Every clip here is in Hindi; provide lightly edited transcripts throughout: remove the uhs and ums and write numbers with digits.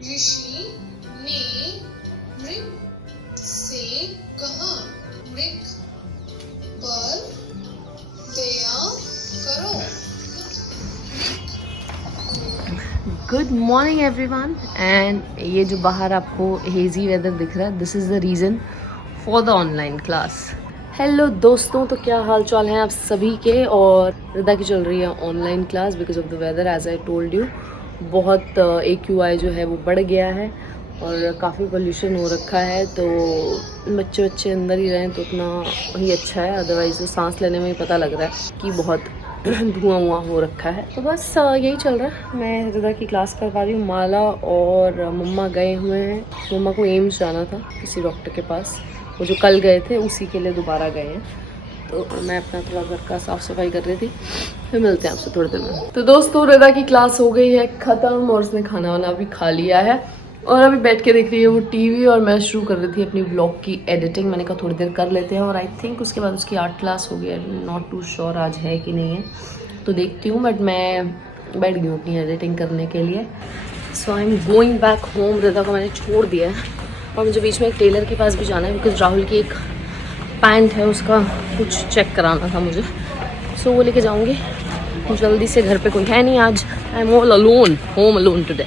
ऋषि ने मृग से कहा, मृग पर दया करो। Good morning everyone. एंड ये जो बाहर आपको हेजी वेदर दिख रहा है, this is the reason for the online class. Hello दोस्तों, तो क्या हाल चाल हैं आप सभी के। और रिदा की चल रही है online class because of the weather, as I told you. बहुत AQI जो है वो बढ़ गया है और काफ़ी पोल्यूशन हो रखा है, तो बच्चे अंदर ही रहें तो उतना ही अच्छा है। अदरवाइज़ सांस लेने में ही पता लग रहा है कि बहुत धुआं हो रखा है। तो बस यही चल रहा है। मैं रिदा की क्लास करवा रही हूँ। माला और मम्मा गए हुए हैं। मम्मा को एम्स जाना था किसी डॉक्टर के पास, वो जो कल गए थे उसी के लिए दोबारा गए हैं। तो मैं अपना थोड़ा घर का साफ़ सफाई कर रही थी। फिर मिलते हैं आपसे थोड़ी देर में। तो दोस्तों, रिदा की क्लास हो गई है ख़त्म और उसने खाना वाना भी खा लिया है और अभी बैठ के देख रही है वो टीवी। और मैं शुरू कर रही थी अपनी ब्लॉग की एडिटिंग। मैंने कहा थोड़ी देर कर लेते हैं। और आई थिंक उसके बाद उसकी आर्ट क्लास हो गई। I am not too sure आज है कि नहीं है, तो देखती हूँ। बट मैं बैठ गई हूँ अपनी एडिटिंग करने के लिए। So I am going back home. Rida को मैंने छोड़ दिया है और मुझे बीच में एक टेलर के पास भी जाना है बिकॉज राहुल की एक पैंट है, उसका कुछ चेक कराना था मुझे। सो वो लेके जाऊँगी जल्दी से। घर पे कोई है नहीं आज। I am all alone, home alone today.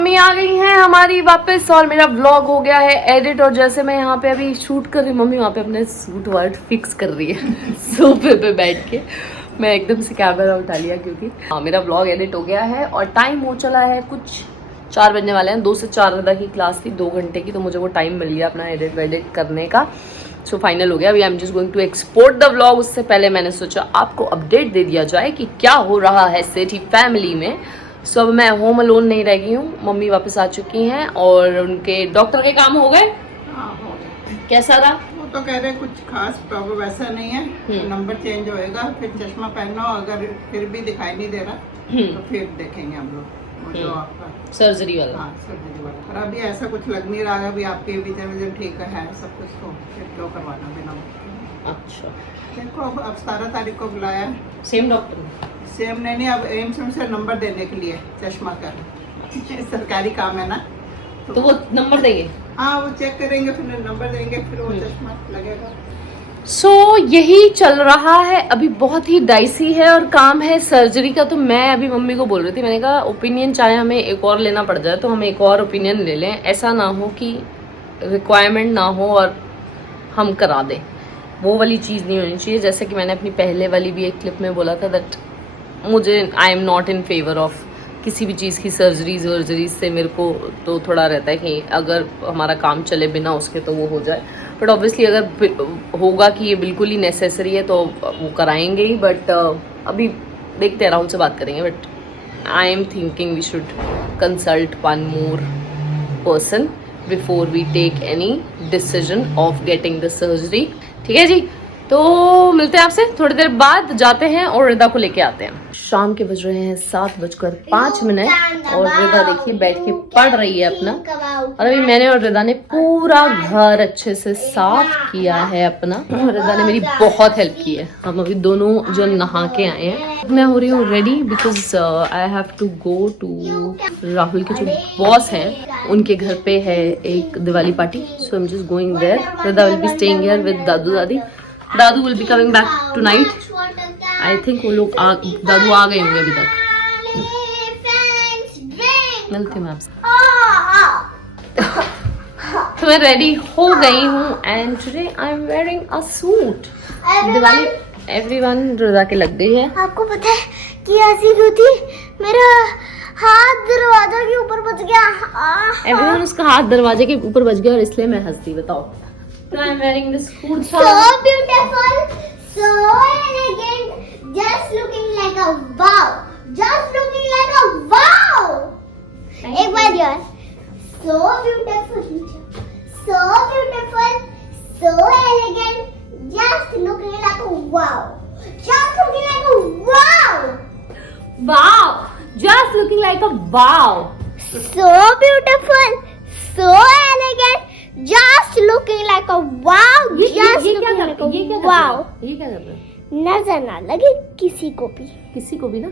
Mummy आ गई हैं हमारी वापस और मेरा व्लॉग हो गया है एडिट। और जैसे मैं यहाँ पे अभी शूट कर रही हूँ, मम्मी वहाँ पे अपने सूट वर्ट फिक्स कर रही है सोफे पे बैठ के। मैं एकदम से कैमरा उठा लिया क्योंकि मेरा व्लॉग एडिट हो गया है और टाइम हो चला है कुछ 4 बजने वाले हैं। 2 से 4 रिदा की क्लास थी 2 घंटे की, तो मुझे वो टाइम मिल गया अपना एडिट वेडिट करने का। सो फाइनल हो गया। अभी I am just going to export the vlog. उससे पहले मैंने सोचा आपको अपडेट दे दिया जाए कि क्या हो रहा है सेठी फैमिली में। सो अब मैं होम अलोन नहीं रह गई हूँ। मम्मी वापस आ चुकी हैं और उनके डॉक्टर के काम हो गए। हो गया। कैसा रहा? वो तो कह रहे कुछ खास प्रॉब्लम वैसा नहीं है, नंबर चेंज होएगा, फिर चश्मा पहनो, अगर फिर भी दिखाई नहीं दे रहा तो फिर देखेंगे हम लोग वो जो आपका सर्जरी वाला। हाँ, सर्जरी वाला। और अभी ऐसा कुछ लग नहीं रहा है, अभी आपके विजन ठीक है सब कुछ, तो फिर क्यों करवाना बिना। अच्छा, देखो अब 17 तारीख को बुलाया। Same doctor? सेम नहीं, अब एम्स में से नंबर देने के लिए चश्मा का सरकारी काम है ना, तो वो नंबर देंगे। हाँ, वो चेक करेंगे, फिर नंबर देंगे, फिर वो चश्मा लगेगा। सो यही चल रहा है अभी। बहुत ही डाइसी है और काम है सर्जरी का। तो मैं अभी मम्मी को बोल रही थी, मैंने कहा ओपिनियन चाहे हमें एक और लेना पड़ जाए तो हम एक और ओपिनियन ले लें। ऐसा ना हो कि रिक्वायरमेंट ना हो और हम करा दें, वो वाली चीज़ नहीं होनी चाहिए। जैसे कि मैंने अपनी पहले वाली भी एक क्लिप में बोला था दैट मुझे आई am not in favour of किसी भी चीज़ की सर्जरीज वर्जरीज से। मेरे को तो थोड़ा रहता है कि अगर हमारा काम चले बिना उसके तो वो हो जाए। बट ऑब्वियसली अगर होगा कि ये बिल्कुल ही नेसेसरी है तो वो कराएंगे ही। बट अभी देखते हैं, राहुल से बात करेंगे। But I am thinking we should consult one more person before we take any decision of getting the surgery. ठीक है जी, तो मिलते हैं आपसे थोड़ी देर बाद। जाते हैं और रिदा को लेके आते हैं। शाम के बज रहे हैं 7:05 और रिदा देखिए बैठ के पढ़ रही है अपना। और अभी मैंने और रिदा ने पूरा घर अच्छे से साफ किया है अपना। रिदा ने मेरी बहुत हेल्प की है। हम अभी दोनों जो नहा के आए हैं। मैं हो रही हूँ ready because I have to go to Rahul के जो बॉस हैं उनके घर पे है एक Diwali party. So I am just going there. Rida will be staying here with दादू दादी। दादू will be coming back tonight. I think वो लोग दादू आ गए होंगे अभी तक। मिलती हूँ आपसे। तो मैं रेडी हो गई हूँ and today I am wearing a suit. Diwali everyone Rida के लग गई है। आपको पता है कि ऐसी क्यों थी? मेरा हाथ दरवाजा के ऊपर बच गया। एवरीवन उसका हाथ दरवाजे के ऊपर बच गया और इसलिए मैं हंसती। बताओ। I am wearing this kurta. So beautiful, so elegant, just looking like a wow. Just looking like a wow. एक बार यार, so beautiful, so beautiful, so elegant, just looking like a wow. Just looking like a wow. Wow, just looking like a wow. So beautiful, so elegant, just looking like a wow. Just looking like a wow. ये क्या कर रहे हो? नजर ना लगे किसी को भी। किसी को भी ना,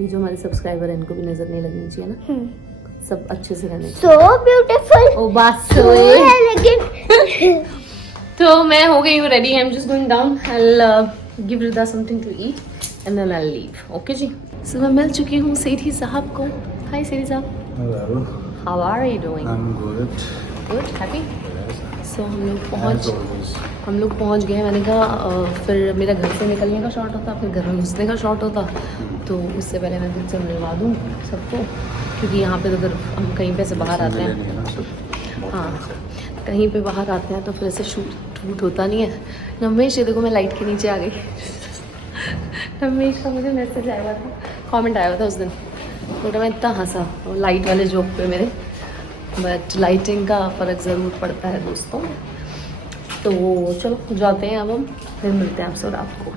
ये जो हमारे सब्सक्राइबर हैं इनको भी नजर नहीं लगनी चाहिए ना। सब अच्छे से रहने। So beautiful. ओ बस So elegant. तो मैं हो गई हूँ ready. I am just going down. I give Rida something to eat and then I leave. Okay जी। सो मैं मिल चुकी हूँ सेठी साहब को। हाय सेठी साहब, Hello, how are you doing? I'm good. Good, happy? Yes, so as always. हम लोग पहुंच गए। मैंने कहा फिर मेरा घर से निकलने का शॉट होता, फिर घर में घुसने का शॉट होता, तो उससे पहले मैं तुझसे मिलवा दूँ सबको, क्योंकि यहाँ पे तो फिर हम कहीं पे से बाहर आते मिले हैं। नहीं है ना, सब हाँ, कहीं पे बाहर आते हैं तो फिर ऐसे शूट होता नहीं है। रमेश, ये देखो मैं लाइट के नीचे आ गई। रमेश का मुझे मैसेज आया था, कमेंट आया था उस दिन, तो मैं इतना हंसा वो लाइट वाले जोक पे मेरे। बट लाइटिंग का फ़र्क ज़रूर पड़ता है दोस्तों। तो चलो जाते हैं अब हम, फिर मिलते हैं आपसे रात को।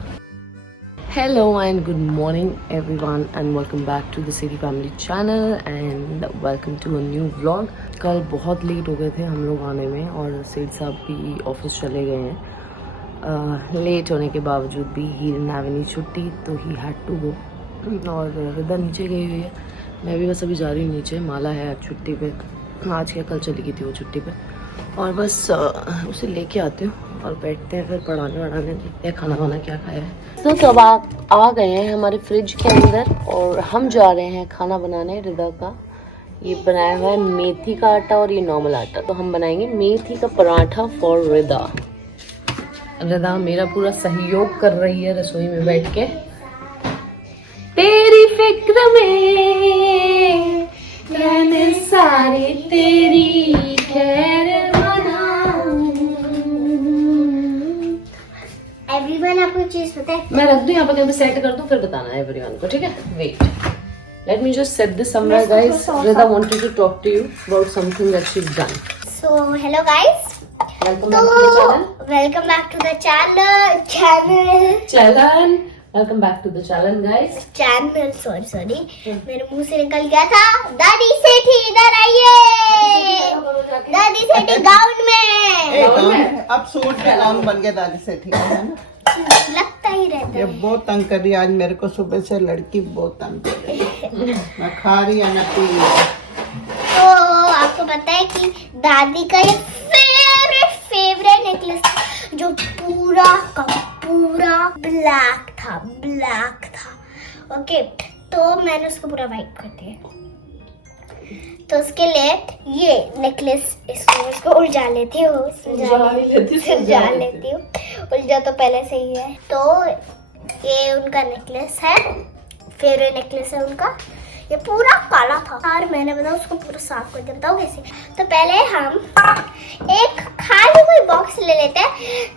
Hello and good morning everyone and welcome back to the City Family channel and welcome to a new vlog। कल बहुत लेट हो गए थे हम लोग आने में और सेठ साहब भी ऑफिस चले गए हैं। लेट होने के बावजूद भी ही didn't have any छुट्टी, तो ही had to go। और रिदा नीचे गई हुई है, मैं भी बस अभी जा रही हूँ नीचे। माला है छुट्टी पे, आज क्या कल चली गई थी वो छुट्टी पे, और बस उसे लेके आती हूँ और बैठते हैं फिर पढ़ाने वढ़ाने, देखते हैं खाना वाना क्या खाया है। तो अब आ गए हैं हमारे फ्रिज के अंदर और हम जा रहे हैं खाना बनाने। रिदा का ये बनाया हुआ है मेथी का आटा और ये नॉर्मल आटा, तो हम बनाएंगे मेथी का पराठा फॉर रिदा। रिदा मेरा पूरा सहयोग कर रही है रसोई में बैठ के। तेरी फिक्र में रहने सारे तेरी खैर Everyone आपको चीज पता है? मैं रख दूं यहाँ पर, कहीं सेट कर दूं, फिर बताना है एवरीवन को, ठीक है? Wait, let me just set this somewhere guys. Rida wanted to talk to you about something that she is done. So hello guys. Welcome back to the channel. Welcome back to the channel. Welcome back to the channel guys. Channel. Sorry. मेरे मुंह से निकल गया था। दादी सेठी इधर आइए। दादी सेठी गाउन में। अब सूट का गाउन बन गया दादी से, ठीक है ना? लगता ही रहता ये है। बहुत तंग कर रही है आज मेरे को, सुबह से लड़की बहुत तंग कर रही है। मैं खा रही है ना पी रही है। तो आपको पता है कि दादी का ये फेवरेट नेकलेस जो पूरा का पूरा ब्लैक था। ओके, तो मैंने उसको पूरा वाइट कर दिया। तो उसके लिए ये नेकलेस इसको उलझा लेती हूँ। उलझा तो पहले से ही है। तो ये उनका नेकलेस है, फेवरेट नेकलेस है उनका। ये पूरा काला था और मैंने बताया उसको पूरा साफ कर दिया। बताओ कैसे? तो पहले हम एक खाली कोई बॉक्स ले लेते हैं।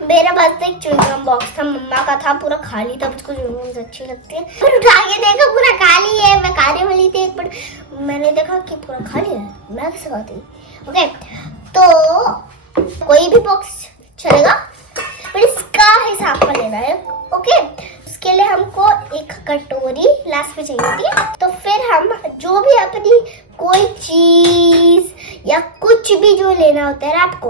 मेरा पास तो एक च्युइंगम बॉक्स था, मम्मा का था, पूरा खाली था। उसको च्युइंगम्स अच्छी लगती है। फिर उठा के देखा पूरा खाली है। मैं खाने वाली थी एक बार, मैंने देखा कि पूरा खाली है। मैं कैसे खाती? ओके, तो कोई भी बॉक्स चलेगा, पर इसका हिसाब का लेना है। ओके, उसके लिए हमको एक कटोरी लास्ट में चाहिए थी। तो फिर हम जो भी अपनी कोई चीज या कुछ भी जो लेना होता है आपको,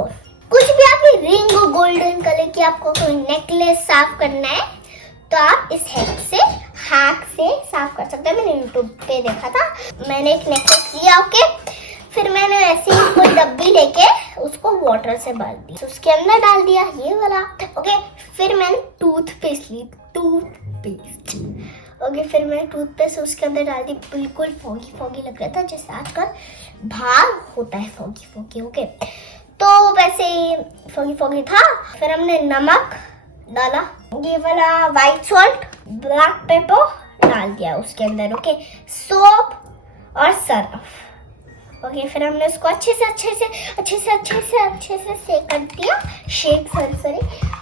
कुछ भी आपकी रिंग गोल्डन कलर की आपको कोई नेकलेस साफ करना है, तो आप इस हैक से साफ कर सकते हैं। मैंने यूट्यूब पे देखा था, मैंने एक नेकलेस लिया। ओके, फिर मैंने ऐसे ही कोई डब्बी लेके उसको वाटर से भर दी, तो उसके अंदर डाल दिया ये वाला। ओके, फिर मैंने टूथपेस्ट ली, ओके, फिर मैंने टूथपेस्ट उसके अंदर डाल दी। बिल्कुल फॉगी लग रहा था, जैसे आजकल बाहर होता है फॉगी। ओके, तो वैसे फॉगी था। फिर हमने नमक डाला, ये वाला व्हाइट सॉल्ट, ब्लैक पेपर डाल दिया उसके अंदर। ओके, सोप और सर्फ। ओके, फिर हमने उसको अच्छे से सेक कर दिया।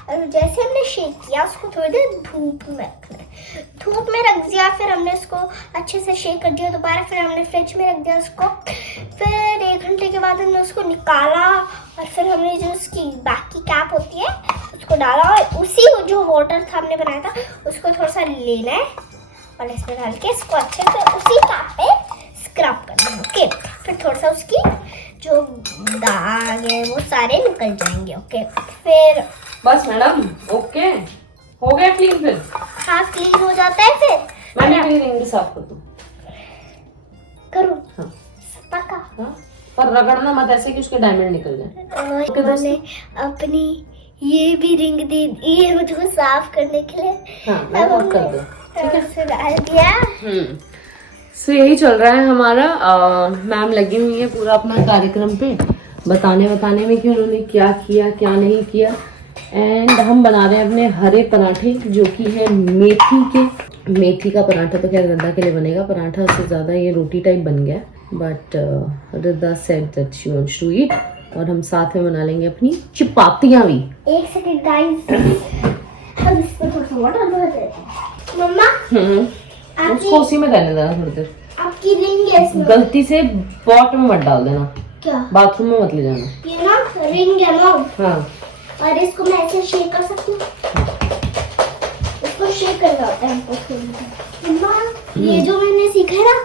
और जैसे हमने शेक किया, उसको थोड़ी देर धूप में रख दिया। फिर हमने उसको अच्छे से शेक कर दिया दोबारा। फिर हमने फ्रिज में रख दिया उसको। फिर 1 घंटे के बाद हमने उसको निकाला और फिर हमने जो उसकी बाकी कैप होती है उसको डाला और उसी जो वाटर था हमने बनाया था उसको थोड़ा सा लेना है और इसमें डाल के इसको अच्छे से उसी कैप पे स्क्रब करना है। ओके, फिर थोड़ा सा उसकी जो दाग है वो सारे निकल जाएंगे। ओके, फिर बस मैडम, ओके हो गया क्लीन। फिर हाँ, क्लीन हो जाता है। फिर मैंने भी रिंग साफ कर दूं? करो। हाँ। पक्का। हाँ? पर रगड़ना मत ऐसे कि उसके डायमंड निकल जाए। और मैंने अपनी ये भी रिंग दे दी है मुझको साफ करने के लिए। हाँ, मैं अब साफ कर दूँ। ठीक है, उसे डाल दिया। सो यही चल रहा है हमारा। मैम लगी हुई है पूरा अपना कार्यक्रम पे बताने में कि उन्होंने क्या किया क्या नहीं किया। एंड हम बना रहे हैं अपने हरे पराठे, जो कि है मेथी का पराठा। तो क्या रिद्धा के लिए बनेगा पराठा, उससे ज़्यादा ये रोटी टाइप बन गया। But Riddha said that she wants to eat. और हम साथ में बना लेंगे अपनी चपातियाँ भी। एक सेकंड गाइस, हम इसको थोड़ा सा वाटर भर देते हैं। मम्मा उसको उसी में रहने देना थोड़ी देर। आपकी रिंग है इसमें। गलती से पॉट में मत डाल देना, क्या? बाथरूम में मत ले जाना। ये ना रिंग है ना, हाँ, और इसको मैं ऐसे शेक कर सकती हूँ। इसको शेक करना होता है हमको थोड़ी देर। मम्मा ये जो मैंने सीखा है ना,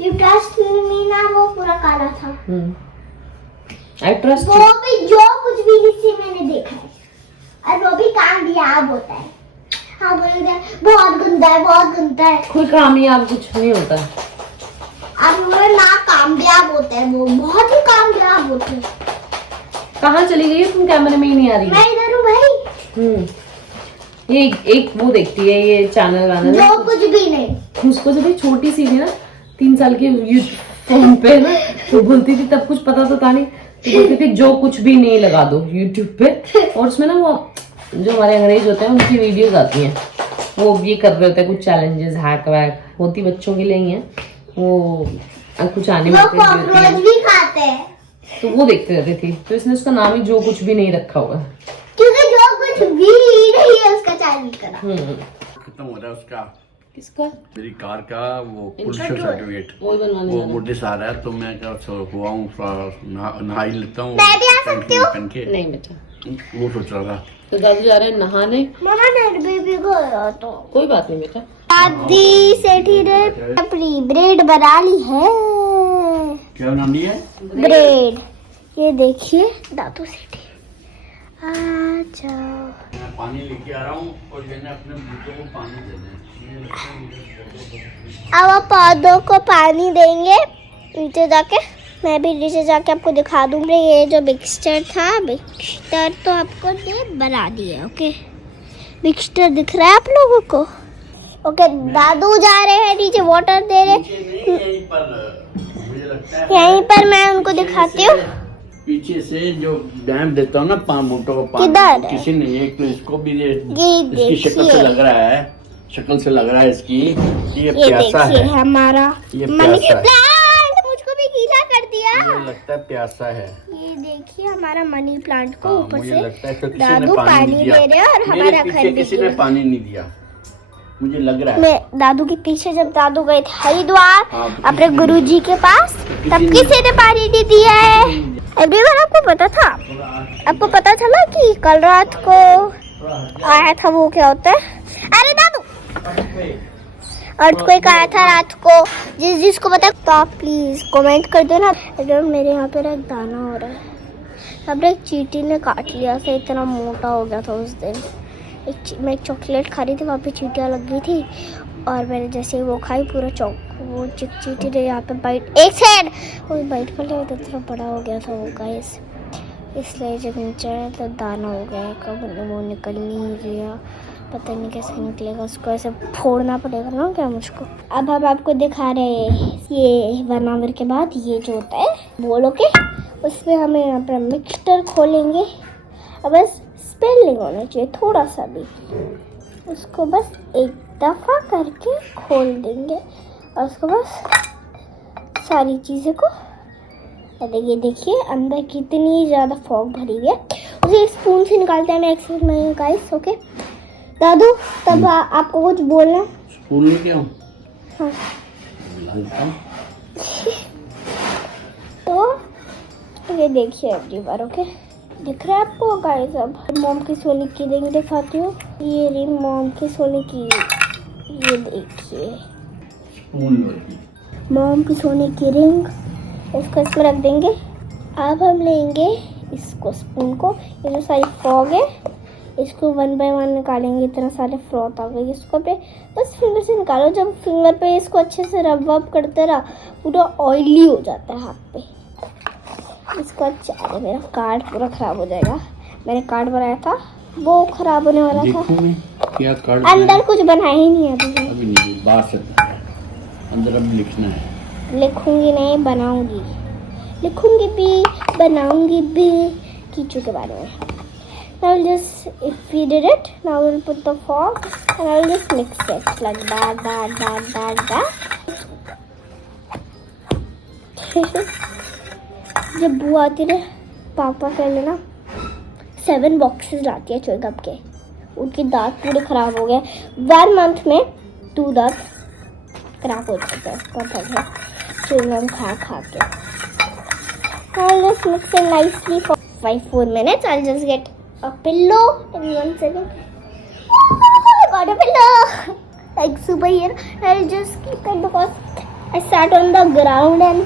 ये ट्रस्ट मी ना, वो पूरा काला था। आई ट्रस्ट वो भी जो कुछ भी इससे मैंने देखा है, और वो भी कामयाब होता है। हाँ बोलेंगे बहुत गंदा है, बहुत गंदा है। कोई कामयाब कुछ नहीं होता। अब वो ना कामयाब होता है, वो बहुत ही कामयाब होते हैं। कहाँ चली गई है तुम? कैमरे में ही नहीं आ रही। मैं इधर हूँ भाई। ये एक वो देखती है ये चैनल वाला जो कुछ भी नहीं। उसको जब ये छोटी सी थी ना, 3 साल की फोन पे ना, तो बोलती थी, तब कुछ पता तो था नहीं, तो बोलती थी जो कुछ भी नहीं लगा दो यूट्यूब पे। और उसमें ना वो जो हमारे अंग्रेज होते हैं उनकी वीडियोस आती हैं, वो ये कर रहे होते हैं कुछ चैलेंजेस, हैक वैक होती बच्चों के लिए ही है वो, कुछ आने में कॉकरोच भी खाते हैं। तो वो देखते रहती थी। तो इसने उसका नाम ही जो कुछ भी नहीं रखा हुआ है, क्योंकि जो कुछ भी नहीं है उसका चैलेंज करा। खत्म हो रहा है उसका। किसका? मेरी कार का वो पोल्यूशन सर्टिफिकेट वो बनवाने वो जाना। नोटिस आ रहा है, तो मैं क्या हुआ हूँ, नहा ही लेता हूँ। मैं भी आ सकती हूँ? पहन के नहीं बेटा, वो सोच रहा था। तो दादू जा रहे हैं नहाने। मम्मा ने बेबी को तो कोई बात नहीं बेटा। दादी सेठी ने अपनी ब्रेड बना ली है। क्या नाम लिया है? ब्रेड, ये देखिए दादू सेठी। आ जाओ। मैं पानी लेके आ रहा हूँ और मैंने अपने बूटों को पानी देना है। अब आप पौधों को पानी देंगे नीचे जाके। मैं भी नीचे जाके आपको दिखा दूंगी। ये जो मिक्सचर था, मिक्सचर तो आपको ये बना दिया। ओके, मिक्सचर दिख रहा है आप लोगों को? ओके, दादू जा रहे हैं नीचे, वाटर दे रहे। यहीं पर मुझे लगता है, यहीं पर मैं उनको दिखाती हूँ। पीछे से जो डैम देता हूँ ना बूटों को पानी, किधर है? किसी ने एक तो इसको भी ये इसकी शक्ल से लग रहा है, शक्ल से लग रहा है इसकी। ये प्यासा देखिए है हमारा ये मनी प्यासा है। प्लांट, मुझको भी गीला कर दिया। मुझे लगता है प्यासा है। ये देखिए हमारा मनी प्लांट को हाँ, ऊपर मुझे से लगता है कि किसी ने दादू पानी नहीं दिया। दे रहे हैं और मेरे हमारा पीछे घर भी किसी ने गीला। पानी नहीं दिया, मुझे लग रहा है। मैं दादू के पीछे, जब दादू गए थे हरिद्वार हाँ, तो अपने किसी गुरुजी के पास, तब ने- किसी ने पानी नहीं दिया है। एवरीवन, आपको पता था? आपको पता चला कि कल रात को आया था वो क्या होता है? अरे दादू, अर्थक्वेक आया था रात को। जिसको पता तो आप प्लीज कमेंट कर देना। अगर मेरे यहाँ पे एक दाना हो रहा है, अब एक चींटी ने काट लिया था, इतना मोटा हो गया था उस दिन। मैं एक चॉकलेट खा रही थी, वहाँ पे चींटियाँ लग गई थी, और मैंने जैसे वो खाई पूरा वो चींटी ने यहाँ पे बाइट, एक सेकंड, वो बाइट कर लिया तो इतना बड़ा हो गया था वो गाइस। इसलिए जब नीचे आया तो दाना हो गया, कब वो निकल नहीं रहा, पता नहीं कैसे निकलेगा, उसको ऐसे फोड़ना पड़ेगा ना क्या मुझको। अब हम आपको दिखा रहे हैं ये बनावर के बाद ये जो होता है बोलो के, उसमें हमें यहाँ पर मिक्सचर खोलेंगे। अब बस स्पेलिंग होना चाहिए थोड़ा सा भी, उसको बस एक दफ़ा करके खोल देंगे और उसको बस सारी चीज़ों को ये देखिए अंदर कितनी ज़्यादा फॉग भरी हुई है, उसे एक स्पून से निकालते हैं। मैं एक्सरसाइज में गाइस। ओके दादू, तब आपको कुछ बोलना है? स्पून लेके आऊं? हाँ। लाता हूं। तो ये देखिए एवरीवन, ओके दिख रहा है आपको गाइस? अब मॉम की सोने की रिंग दिखाती हूँ। ये रिंग मॉम की सोने की, ये देखिए स्पून लेके। मॉम की सोने की रिंग, इसको इसमें रख देंगे। अब हम लेंगे इसको, स्पून को, ये जो सारी फॉग है इसको 1 बाय 1 निकालेंगे। इतना सारे फ्रॉथ आ गई इसको पे, बस फिंगर से निकालो। जब फिंगर पे इसको अच्छे से रब वब करते रहा, पूरा ऑयली हो जाता है हाथ पे। इसका अरे मेरा कार्ड पूरा खराब हो जाएगा। मैंने कार्ड बनाया था, वो खराब होने वाला था। देखूं मैं क्या कार्ड अंदर कुछ बनाया ही नहीं है अभी। अभी नहीं, बाहर से अंदर अब लिखना है। लिखूंगी नहीं, बनाऊंगी। लिखूंगी भी, बनाऊंगी भी, कीचू के बारे में। Now I'll just, if we did it, now we'll put the fork and I'll just mix it like that. जब बुआ आती है, पापा पहले ना 7 बॉक्सेस लाती है च्युइंगम के। उनके दांत पूरे खराब हो गए। 1 मंथ में 2 दांत खराब हो चुके हैं पापा के च्युइंगम खा के। I'll just mix it nicely for 5-4 minutes. I'll just get a pillow in 1 second. I got a pillow like superhero. I'll just keep it because I sat on the ground and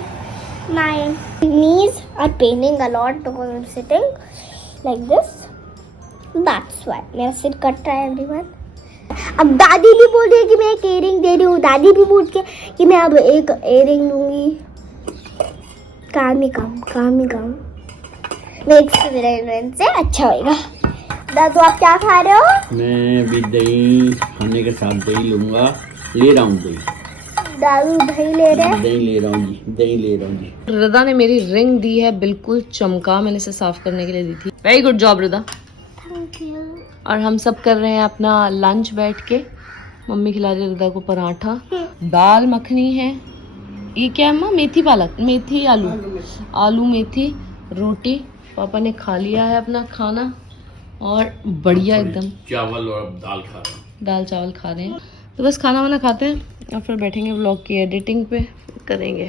my knees are paining a lot because I'm sitting like this. That's why मेरा सिर कट रहा है everyone. अब दादी भी बोल रही है कि मैं एक earring दे रही हूँ। दादी भी बोल के कि मैं अब एक earring दूंगी। काम ही काम नेक्स्ट इवेंट से अच्छा होएगा। दादू आप क्या खा रहे हो? मैं भी दही खाने के साथ दही लूंगा, ले रहा हूँ दही। दादू दही ले रहे हैं। दही ले रहा हूँ जी, दही ले रहा हूँ जी। रिदा ने मेरी रिंग दी है, बिल्कुल चमका। मैंने इसे साफ करने के लिए दी थी। Very good job Rida. Thank you. और हम सब कर रहे हैं अपना लंच बैठ के। मम्मी खिला रही है रिदा को पराठा, दाल मखनी है। ये क्या है अम्मा? मेथी पालक, मेथी आलू मेथी, रोटी। पापा ने खा लिया है अपना खाना और बढ़िया एकदम चावल और दाल खा रहा हूँ। दाल चावल खा रहे हैं। तो बस खाना वाना खाते हैं और फिर बैठेंगे व्लॉग की एडिटिंग पे करेंगे।